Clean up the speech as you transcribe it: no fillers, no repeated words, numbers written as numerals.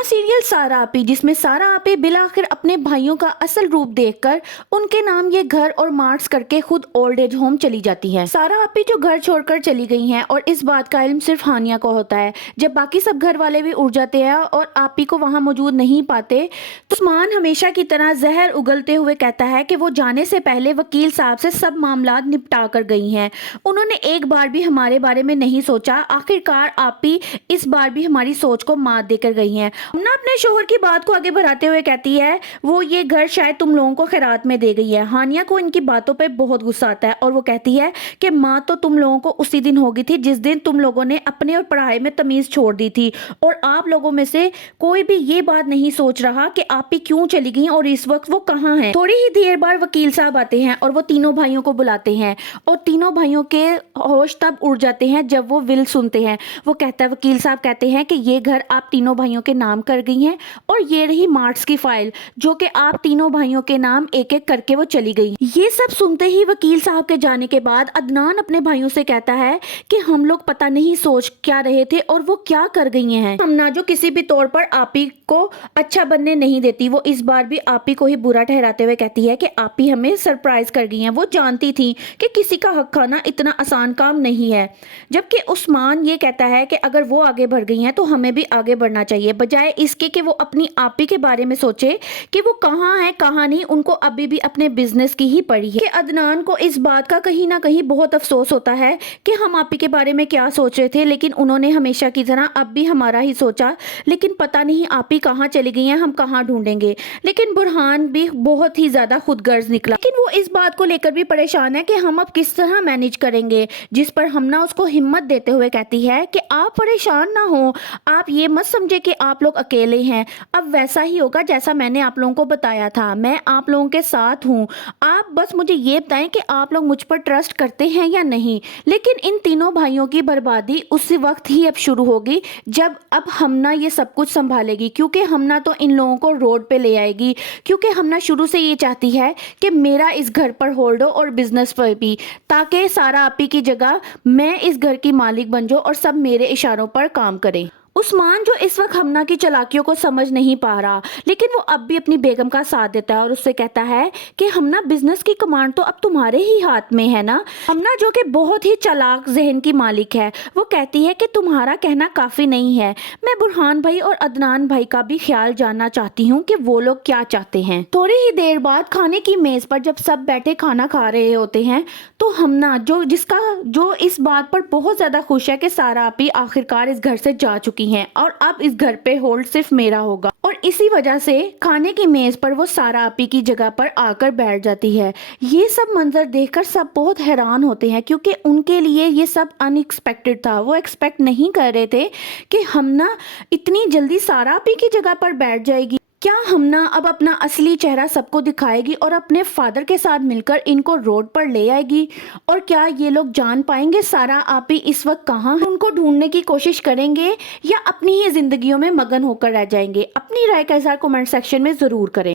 Drama serial सारा आपी, जिसमें सारा आपी बिलाखिर अपने भाइयों का असल रूप देखकर उनके नाम ये घर और मार्क्स करके खुद ओल्ड एज होम चली जाती है। सारा आपी जो घर छोड़कर चली गई हैं और इस बात का इल्म सिर्फ हानिया को होता है। जब बाकी सब घर वाले भी उड़ जाते हैं और आपी को वहां मौजूद नहीं पाते तो उस्मान हमेशा की तरह जहर उगलते हुए कहता है कि वो जाने से पहले वकील साहब से सब मामला निपटा कर गई हैं। उन्होंने एक बार भी हमारे बारे में नहीं सोचा। आखिरकार आपी इस बार भी हमारी सोच को मात देकर गई हैं। हमना अपने शोहर की बात को आगे बढ़ाते हुए कहती है वो ये घर शायद तुम लोगों को खैरात में दे गई है। हानिया को इनकी बातों पे बहुत गुस्सा आता है और वो कहती है कि माँ तो तुम लोगों को उसी दिन होगी थी जिस दिन तुम लोगों ने अपने और पढ़ाई में तमीज छोड़ दी थी, और आप लोगों में से कोई भी ये बात नहीं सोच रहा कि आप ही क्यों चली गई और इस वक्त वो कहाँ हैं। थोड़ी ही देर बाद वकील साहब आते हैं और वो तीनों भाइयों को बुलाते हैं और तीनों भाइयों के होश तब उड़ जाते हैं जब वो विल सुनते हैं। वो कहता है, वकील साहब कहते हैं कि ये घर आप तीनों भाइयों के नाम कर गई हैं और ये रही मार्क्स की फाइल जो कि आप तीनों भाइयों के नाम एक एक करके वो चली गई। ये सब सुनते ही वकील साहब के जाने के बाद अदनान अपने भाइयों से कहता है कि हम लोग पता नहीं सोच क्या रहे थे और वो क्या कर गई हैं। हमना जो किसी भी तौर पर आपी को अच्छा बनने नहीं देती, वो इस बार भी आपी को ही बुरा ठहराते हुए कहती है कि आपी हमें सरप्राइज कर गई हैं। वो जानती थी कि किसी का हक खाना इतना आसान काम नहीं है। जबकि उस्मान ये कहता है कि अगर वो आगे बढ़ गई हैं तो हमें भी आगे बढ़ना चाहिए, बजाय इसके कि वो अपनी आपी के बारे में सोचे कि वो कहाँ है कहाँ नहीं। उनको अभी भी अपने बिजनेस की ही पड़ी है। कि अदनान को इस बात का कहीं ना कहीं बहुत अफसोस होता है कि हम आपी के बारे में क्या सोच रहे थे, लेकिन उन्होंने हमेशा की तरह अब भी हमारा ही सोचा। लेकिन पता नहीं आपी कहाँ चली गई हैं, हम कहाँ ढूंढेंगे। लेकिन बुरहान भी बहुत ही ज्यादा खुदगर्ज निकला, लेकिन वो इस बात को लेकर भी परेशान है कि हम अब किस तरह मैनेज करेंगे। जिस पर हमना उसको हिम्मत देते हुए कहती है कि आप परेशान ना हो, आप ये मत समझे कि आप लोग अकेले हैं। अब वैसा ही होगा जैसा मैंने आप लोगों को बताया था, मैं आप लोगों के साथ हूँ। आप बस मुझे ये बताएं कि आप लोग मुझ पर ट्रस्ट करते हैं या नहीं। लेकिन इन तीनों भाइयों की बर्बादी उसी वक्त ही अब शुरू होगी जब अब हमना ये सब कुछ संभालेगी, क्योंकि हमना तो इन लोगों को रोड पे ले आएगी। क्योंकि हमना शुरू से ये चाहती है कि मेरा इस घर पर होल्ड हो और बिजनेस पर भी, ताकि सारा आपी की जगह मैं इस घर की मालिक बन जाऊं और सब मेरे इशारों पर काम करें। उस्मान जो इस वक्त हमना की चालाकियों को समझ नहीं पा रहा, लेकिन वो अब भी अपनी बेगम का साथ देता है और उससे कहता है कि हमना बिजनेस की कमांड तो अब तुम्हारे ही हाथ में है ना। हमना जो कि बहुत ही चालाक जहन की मालिक है, वो कहती है कि तुम्हारा कहना काफी नहीं है। मैं बुरहान भाई और अदनान भाई का भी ख्याल जानना चाहती हूँ कि वो लोग क्या चाहते हैं। थोड़ी ही देर बाद खाने की मेज पर जब सब बैठे खाना खा रहे होते हैं तो हमना जो इस बात पर बहुत ज्यादा खुश है कि सारा आपी आखिरकार इस घर से जा चुकी हैं और अब इस घर पे होल्ड सिर्फ मेरा होगा, और इसी वजह से खाने की मेज पर वो सारा आपी की जगह पर आकर बैठ जाती है। ये सब मंजर देखकर सब बहुत हैरान होते हैं, क्योंकि उनके लिए ये सब अनएक्सपेक्टेड था। वो एक्सपेक्ट नहीं कर रहे थे कि हमना इतनी जल्दी सारा आपी की जगह पर बैठ जाएगी। क्या हमना अब अपना असली चेहरा सबको दिखाएगी और अपने फादर के साथ मिलकर इनको रोड पर ले आएगी? और क्या ये लोग जान पाएंगे सारा आपी इस वक्त कहाँ है? उनको ढूंढने की कोशिश करेंगे या अपनी ही जिंदगियों में मगन होकर रह जाएंगे? अपनी राय का इज़हार कमेंट सेक्शन में जरूर करें।